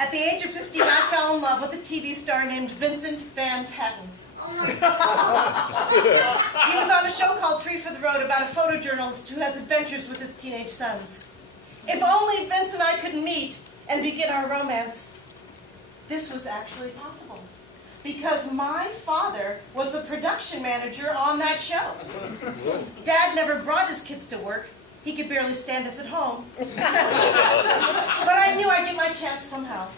At the age of 15, I fell in love with a TV star named Vincent Van Patten. He was on a show called Three for the Road about a photojournalist who has adventures with his teenage sons. If only Vince and I could meet and begin our romance. This was actually possible, because my father was the production manager on that show. Dad never brought his kids to work. He could barely stand us at home. But I knew I'd get my chance somehow.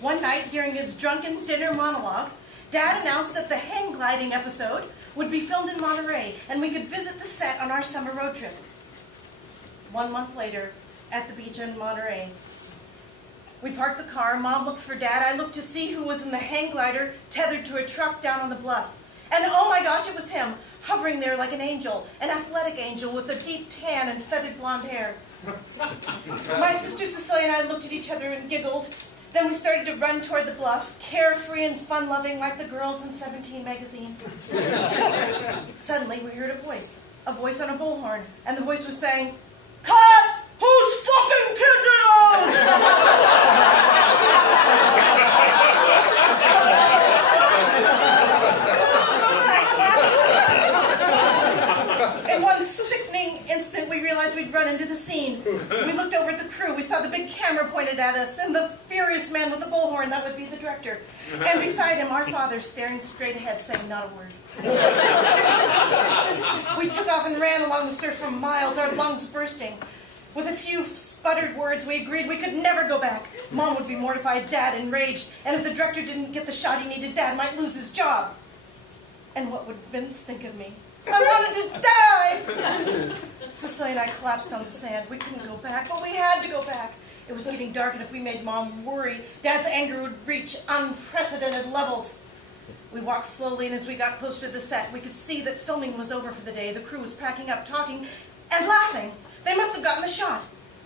One night, during his drunken dinner monologue, Dad announced that the hang gliding episode would be filmed in Monterey, and we could visit the set on our summer road trip. 1 month later, at the beach in Monterey, we parked the car. Mom looked for Dad. I looked to see who was in the hang glider tethered to a truck down on the bluff. And oh my gosh, it was him, hovering there like an angel, an athletic angel with a deep tan and feathered blonde hair. My sister Cecilia and I looked at each other and giggled. Then we started to run toward the bluff, carefree and fun-loving like the girls in 17 magazine. Suddenly we heard a voice on a bullhorn, and the voice was saying, "Cut! Whose fucking kids are those?" In one sickening instant, we realized we'd run into the scene. We looked over at the crew. We saw the big camera pointed at us, and the furious man with the bullhorn, that would be the director. And beside him, our father staring straight ahead, saying not a word. We took off and ran along the surf for miles, our lungs bursting. With a few sputtered words, we agreed we could never go back. Mom would be mortified, Dad enraged, and if the director didn't get the shot he needed, Dad might lose his job. And what would Vince think of me? I wanted to die! Cecilia and I collapsed on the sand. We couldn't go back, but we had to go back. It was getting dark, and if we made Mom worry, Dad's anger would reach unprecedented levels. We walked slowly, and as we got closer to the set, we could see that filming was over for the day. The crew was packing up, talking, and laughing. They must have gotten the shot.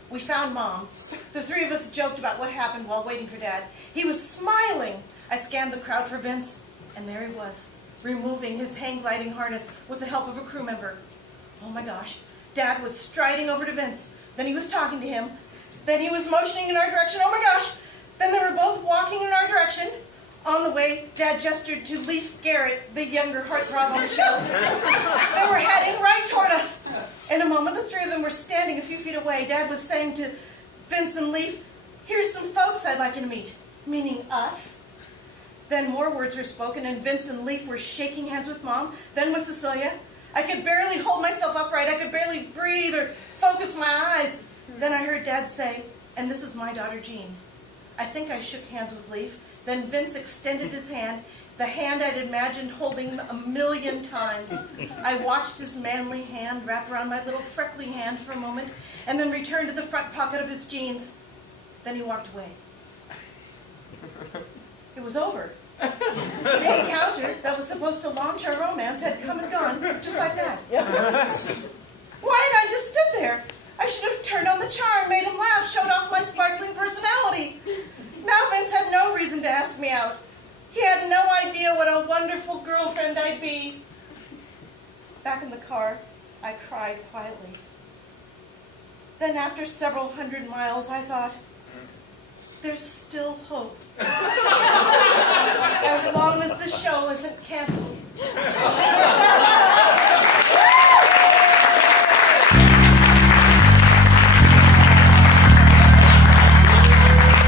We found Mom. The three of us joked about what happened while waiting for Dad. He was smiling. I scanned the crowd for Vince, and there he was, removing his hang gliding harness with the help of a crew member. Oh my gosh. Dad was striding over to Vince. Then he was talking to him. Then he was motioning in our direction. Oh my gosh. Then they were both walking in our direction. On the way, Dad gestured to Leif Garrett, the younger heartthrob on the show. They were heading right toward us. In a moment, the three of them were standing a few feet away. Dad was saying to Vince and Leif, "Here's some folks I'd like you to meet," meaning us. Then more words were spoken, and Vince and Leif were shaking hands with Mom, then with Cecilia. I could barely hold myself upright. I could barely breathe or focus my eyes. Then I heard Dad say, "And this is my daughter, Jean." I think I shook hands with Leif. Then Vince extended his hand, the hand I'd imagined holding 1,000,000 times. I watched his manly hand wrap around my little freckly hand for a moment, and then returned to the front pocket of his jeans. Then he walked away. It was over. The encounter that was supposed to launch our romance had come and gone, just like that. Why had I just stood there? I should have turned on the charm, made him laugh, showed off my sparkling personality. Now Vince had no reason to ask me out. He had no idea what a wonderful girlfriend I'd be. Back in the car, I cried quietly. Then after several hundred miles, I thought, there's still hope. As long as the show isn't canceled.